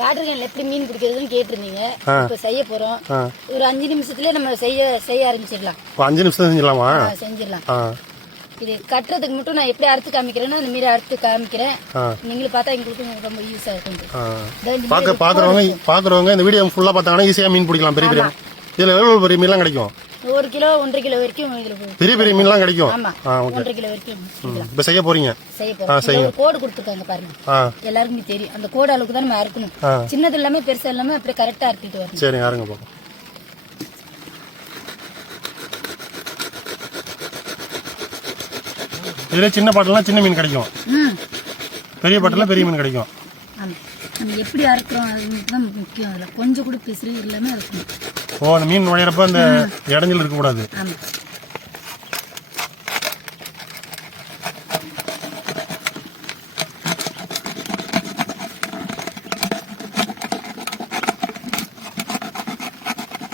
Water கேன்ல எப்படி மீன் பிடிக்கிறதுன்னு கேட்டிருந்தீங்க. இப்போ செய்ய போறோம். ஒரு 5 நிமிஷத்துல நம்ம செய்ய ஆரம்பிச்சிடலாம். 5 நிமிஷம் செஞ்சிடலாமா? செஞ்சிடலாம். இது கட்டுறதுக்கு மட்டும் நான் எப்படி அறுத்து காமிக்கிறேன்னா அந்த மீன் அறுத்து காமிக்கிறேன். நீங்களும் பார்த்தா எங்களுக்கு ரொம்ப யூஸா இருக்கும். பாக்குறவங்க இந்த வீடியோ ஃபுல்லா பார்த்தாங்கன்னா ஈஸியா மீன் பிடிக்கலாம். பெரிய பெரிய இதுல எவ்வளவு பெரிய மீன்லாம் கிடைக்கும்? 1 கிலோ 1.5 கிலோ வரைக்கும் பெரிய பெரிய மீன்லாம் கிடைக்கும். 1.5 கிலோ வரைக்கும் இப்ப செய்ய போறீங்க. ஒரு கோடு கொடுத்துருக்காங்க பாருங்க, எல்லாருக்குமே தெரியும். அந்த கோடு அளவுக்கு தான் நம்ம அறுக்கணும். சின்னது எல்லாமே பெருசா எல்லாமே அப்படியே கரெக்டா அறுத்திட்டு வரணும். சரி, அறுங்க பாப்போம். இதுல சின்ன பாட்டெல்லாம் சின்ன மீன் கிடைக்கும், பெரிய பாட்டெல்லாம் பெரிய மீன் கிடைக்கும். நம்ம எப்படி அறுக்கிறோம் அதுதான் முக்கியம். அதில் கொஞ்சம் கூட பிசுறு இல்லாமல் அறுக்கணும். அந்த மீன் நுழையிறப்ப அந்த இடைஞ்சல் இருக்கக்கூடாது.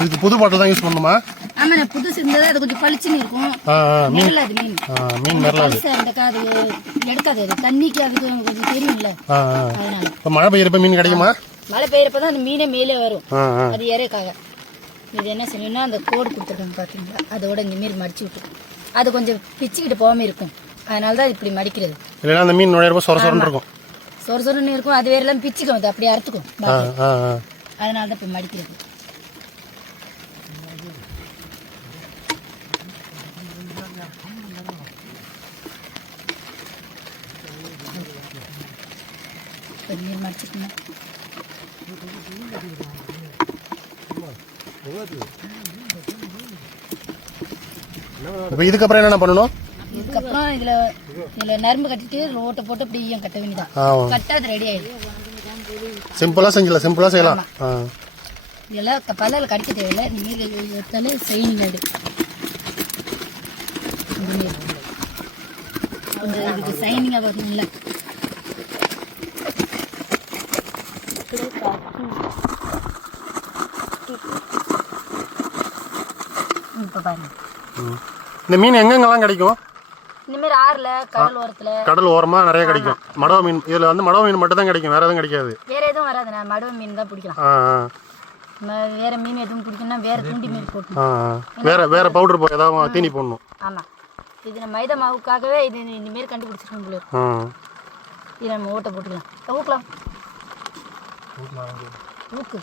இதுக்கு புது பாட்டில் தான் யூஸ் பண்ணணுமா? ஆமாண்ணே, புதுசு இருந்தது. அது கொஞ்சம் பளிச்சுன்னு இருக்கும். மெரலாது மீன் அது எடுக்காது. அது தண்ணிக்கு அதுக்கு கொஞ்சம் தெரியும்ல. அதனால மழை பெய்யறப்ப மீன் கிடைக்குமா? மழை பெய்யறப்பதான் அந்த மீனே மேலே வரும். அது இறக்காக இது என்ன செய்யணும்னா அந்த கோடு கொடுத்துருக்காங்க பார்த்தீங்களா, அதோட இந்த மீன் மடிச்சு விட்டு அது கொஞ்சம் பிச்சுக்கிட்டு போகாம இருக்கும். அதனால தான் இப்படி மடிக்கிறது. இல்லைன்னா அந்த மீன் நுழையிறப்ப சொரசொரன்னு இருக்கும். சொரசொரன்னு இருக்கும். அது வேற எல்லாம் பிச்சுக்கும், அது அப்படியே அறுத்துக்கும். அதனால தான் இப்போ மடிக்கிறது. மீன் மடிச்சுக்கணும். இதுக்கப்புறம் என்ன பண்ணணும்? இதுக்கப்புறம் இதுல நரம்பு கட்டிட்டு ஓட்டை போட்டு இப்படி ஈயம் கட்ட வேண்டியதான். கட்டா அது ரெடி ஆயிடும். சிம்பிளா செஞ்சலாம், சிம்பிளா செய்யலாம். இதெல்லாம் பல்லால கடிக்க தேவையில்லை. நீர் எடுத்தாலே சைனிங் ஆயிடு. இதுக்கு சைனிங்கா பார்த்தீங்களா? இந்த மீன் எங்கெங்கெல்லாம் கிடைக்கும்? இந்த மாதிரி ஆறுல, கடல் ஓரமா நிறைய கிடைக்கும். மடவ மீன் இதுல வந்து மடவ மீன் மட்டும் தான் கிடைக்கும், வேற எதுவும் கிடைக்காது. வேற எதுவும் வராது. நான் மடவ மீன் தான் பிடிக்கலாம். வேற மீன் எதுவும் பிடிக்கணும்னா வேற துண்டி மீன் போட்டு வேற பவுடர் போய் ஏதாவது தீனி போடணும். ஆமா, இது நம்ம மைதா மாவுக்காகவே இது இந்த மாதிரி கண்டுபிடிச்சிருக்கோம் போல. இது நம்ம ஓட்டை போட்டுக்கலாம். ஊக்கலாம் ஊக்கு.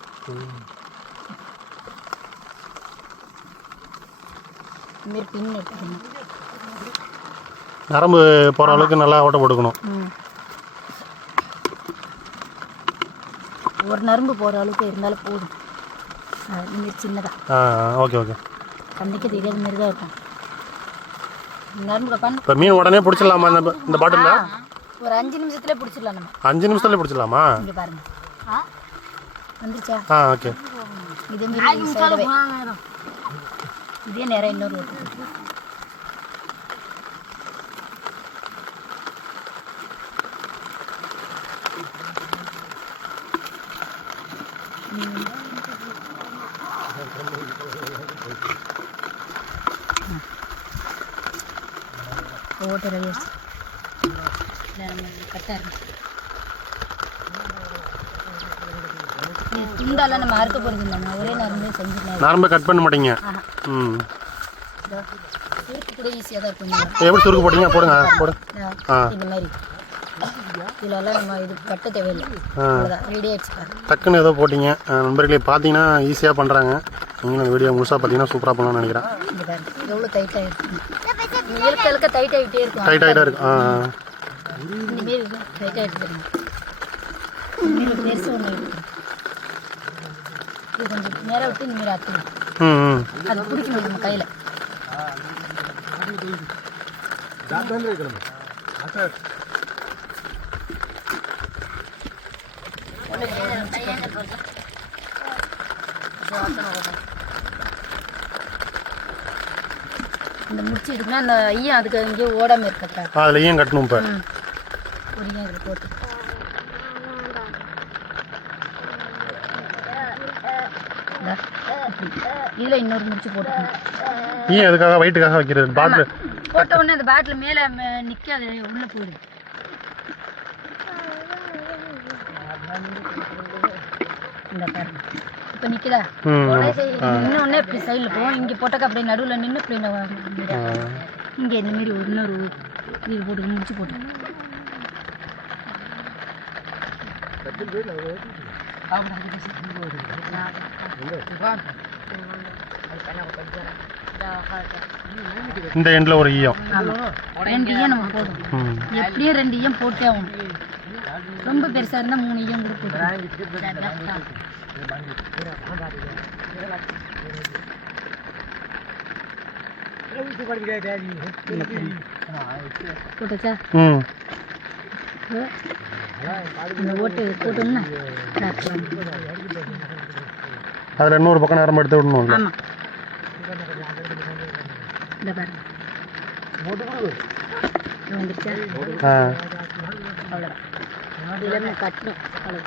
நரம்பு போற அளவுக்கு நல்லா ஓட்ட போட்டுக்கணும். ஒரு நரம்பு போற அளவுக்கு இருந்தாலும் போதும். சின்னதா கண்டிக்க இதே மாதிரி தான் இருக்கும். நரம்பு இப்போ மீன் உடனே பிடிச்சிடலாமா? இந்த பாட்டில் ஒரு 5 நிமிஷத்துல பிடிச்சிடலாம். நம்ம 5 நிமிஷத்துல பிடிச்சிடலாமா? இங்க பாருங்க, வந்துருச்சா? ஓகே. இதே மாதிரி இதே நேரம் இன்னொரு ஓட்டை ரெடி ஆயிடுச்சு. துண்டாலாம் நம்ம அறுக்க போறது இல்லை. ஒரே நரம்பு செஞ்சுக்கலாம். நரம்பு கட் பண்ண மாட்டீங்க? சுருக்கு கூட ஈஸியாக தான் இருக்கும். எப்படி சுருக்கு போட்டீங்க? போடுங்க. இந்த மாதிரி இதெல்லாம் நம்ம இது கட்ட தேவையில்லை. அவ்வளோதான், ரெடி ஆயிடுச்சு. டக்குன்னு ஏதோ போட்டீங்க. நண்பர்களே பார்த்தீங்கன்னா ஈஸியாக பண்ணுறாங்க. நீங்களும் இந்த வீடியோ முழுசாக பார்த்தீங்கன்னா சூப்பராக பண்ணலாம்னு நினைக்கிறேன். எவ்வளோ டைட்டாக இருக்கும், இழுக்க டைட் ஆகிட்டே இருக்கும். டைட்டாக இருக்கும். இந்த மாரி டைட்டாக எடுத்துருங்க. பெருசு ஒன்று எடுத்துருங்க. இது கொஞ்சம் நேரம் விட்டு இந்த மாரி அத்துணும். அது பிடிக்கணும் நம்ம கையில். இந்த முடிச்சு எடுக்கணும். அந்த ஐயம் அதுக்கு எங்கேயும் ஓடாமல் இருக்கா, அதில் ஐயம் கட்டணும். இப்போ ஒரு ஐயம் இதில் போட்டு இதில் இன்னொரு முடிச்சு போட்டுக்கணும். ஏன் அதுக்காக வயிற்றுக்காக வைக்கிறது? பாட்டில் போட்ட உடனே அந்த பாட்டில் மேலே நிற்காது, உள்ளே போயிடும். இந்த பாருங்க இப்போ நிற்குதா இன்னொன்னே இப்படி சைடில் போவோம் இங்கே போட்டாக்கா அப்படியே நடுவில் நின்று இப்படி இங்கே இந்த மாரி இன்னொரு இது போட்டு முடிச்சு போட்டு இந்த எண்ட்ல ஒரு ஈயம் 2 ஈயம் நம்ம போதும் எப்படியும் 2 ஈயம் போட்டே ஆகணும் ரொம்ப பெருசா இருந்தா 3 ஈயம் கூட போட்டுக்கலாம் போட்டுச்சா இந்த ஓட்டு போட்டோம்னா அதில் இன்னொரு பக்கம் நேரம் எடுத்து விடணும். ஆமாம் இந்த பாருங்க வந்துருச்சா அவ்வளோதான் எல்லாமே கட்டணும் அவ்வளோ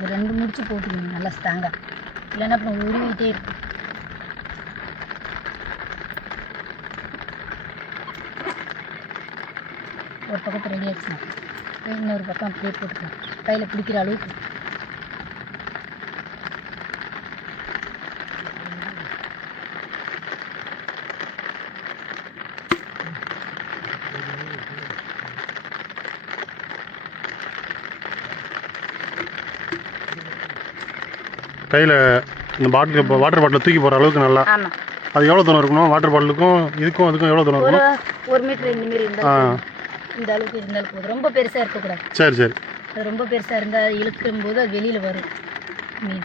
ஒரு 2 முடிச்சு போட்டுக்கணும் நல்லா ஸ்ட்ராங்காக இல்லைன்னா அப்புறம் உருவிட்டே இருக்கும் ஒரு பக்கத்து ரெடி ஆச்சுன்னா இன்னொரு பக்கம் அப்படியே போட்டுக்கலாம் கையில் பிடிக்கிற அளவுக்கு கையில் இந்த பாட்டில் வாட்டர் பாட்டில் தூக்கி போகிற அளவுக்கு நல்லா. ஆமாம் அது எவ்வளோ தூரம் இருக்கணும் வாட்டர் பாட்டிலுக்கும் இதுக்கும் அதுக்கும் எவ்வளோ தூரம் இருக்கணும்? 1 மீட்டர் இந்த மாதிரி இருந்தால் இந்த அளவுக்கு இருந்தாலும் போதும் ரொம்ப பெருசாக இருக்கக்கூடாது. சரி சரி அது ரொம்ப பெருசாக இருந்தால் இழுக்கும் போது அது வெளியில் வரும் மீன்.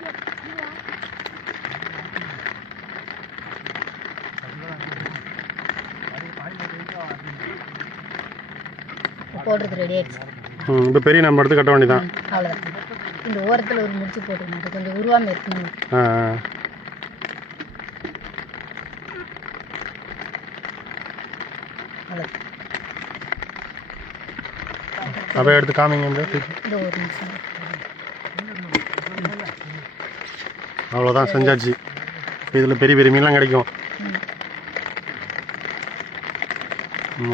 போடுறது ரெடி ஆயிடுச்சு. இப்போ பெரிய நம்ம எடுத்து கட்ட வேண்டியதான். அவ்வளோதான். இந்த ஓரத்தில் ஒரு முடிச்சு போட்டுக்கணும் அது கொஞ்சம் உருவாமல் இருக்கணும். அப்படியே எடுத்து காமிங்க. இந்த ஒரு நிமிஷம் அவ்வளோதான் செஞ்சாச்சு. இதில் பெரிய பெரிய மீன்லாம் கிடைக்கும்.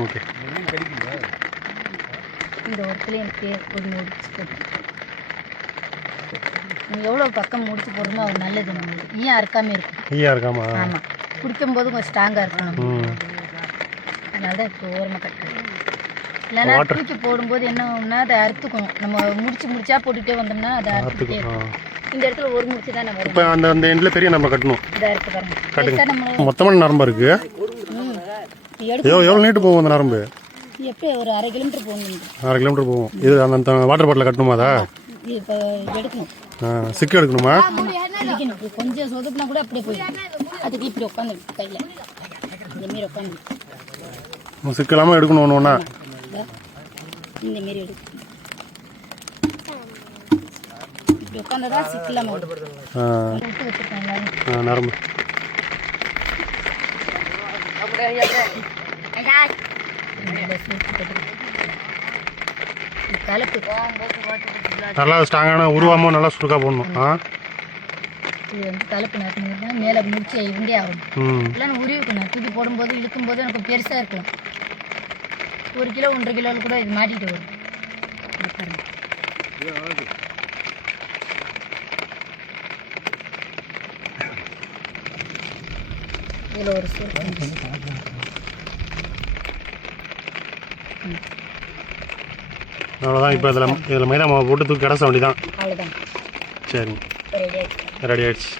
ஓகே இந்த ஒருத்துல எனக்கு ஒரு முடிச்சு போட்டு நீங்கள் எவ்வளோ பக்கம் முடிச்சு போடுறோமோ அது நல்லது. நம்மளுக்கு ஈயம் அறுக்காமல் இருக்கும். ஈயம் இருக்காமா? ஆமாம் குடிக்கும் போது கொஞ்சம் ஸ்ட்ராங்காக இருக்கணும். அதனால தான் இப்போ ஓரமாக கட்டுறது. இல்லைன்னா தூக்கி போடும்போது என்ன ஆகும்னா அதை அறுத்துக்கணும். நம்ம முடிச்சா போட்டுகிட்டே வந்தோம்னா அதை அறுத்துக்கிட்டே இருக்கும். இந்த இடத்துல ஒரு முடிச்சு தான் நம்ம இப்போ அந்த எண்டில் பெரிய நம்ம கட்டணும். இதாக இருக்கு பாருங்க. நம்ம மொத்தமான நரம்பு இருக்கு. எவ்வளோ நீட்டு போகும் அந்த நரம்பு? எப்படி ஒரு 1/2 கிலோமீட்டர் போகணும். 1/2 கிலோமீட்டர் போகும். இது அந்த வாட்டர் பாட்டில் கட்டணுமா? அதா இப்போ எடுக்கணும். சிக்கு எடுக்கணுமா? கொஞ்சம் சொதுப்புனா கூட அப்படியே போயிடும். அதுக்கு இப்படி உட்காந்து கையில் இந்த மாரி உட்காந்து சிக்கு இல்லாமல் எடுக்கணும். ஒன்று ஒன்றா இந்த மாரி எடுக்கணும். இப்படி உட்காந்துதான் சிக்கு இல்லாமல் விட்டு வச்சுருக்காங்க நரம்பு. நல்லா ஸ்ட்ராங்கான உருவாமல் நல்லா சுருக்கா போடணும். இது வந்து தலைப்பு நட்டுனா மேலே முடிச்சு இருந்தே ஆகணும். இல்லைன்னு உருவிக்கணும். தூக்கி போடும்போது இழுக்கும்போது எனக்கு பெருசாக இருக்கும். 1 கிலோ 1.5 கிலோவில் கூட இது மாட்டிட்டு வரும். இதில் ஒரு சுருக்கு அவ்வளோதான். இப்போ இதில் மைதா மாவு போட்டு தூக்கி கிடச்ச வேண்டியதான். அவ்வளோதான். சரி ரெடி ஆயிடுச்சு.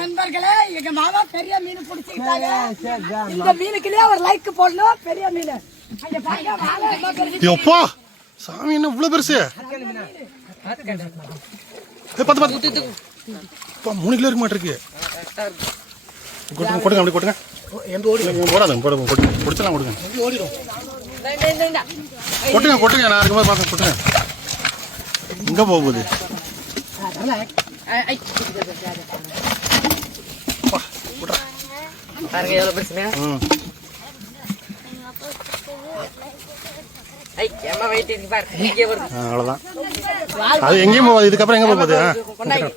நண்பர்களே, எங்க மாமா பெரிய மீன் பிடிச்சிக்கிட்டாங்க. இந்த மீனுக்குள்ளே ஒரு லைக் போடணும். பெரிய மீன் எப்பா சாமி என்ன இவ்வளோ பெருசு? 3 கிலோ இருக்க மாட்டிருக்கு. கொடுங்க அப்படி கொடுங்க. போடாதுங்க கொடுத்துலாம் கொடுங்க. கொட்டுங்க நான் இருக்கும்போது பார்க்க கொட்டுங்க. எங்கே போகுது? பாருங்க எவ்வளவு பிரச்சனை. ஏமா வெயிட் இருக்கு பாரு. இங்கே வருது. அவ்வளோதான். அது எங்கேயும் போகாது. இதுக்கப்புறம் எங்கே போகுது? கொண்டாங்க.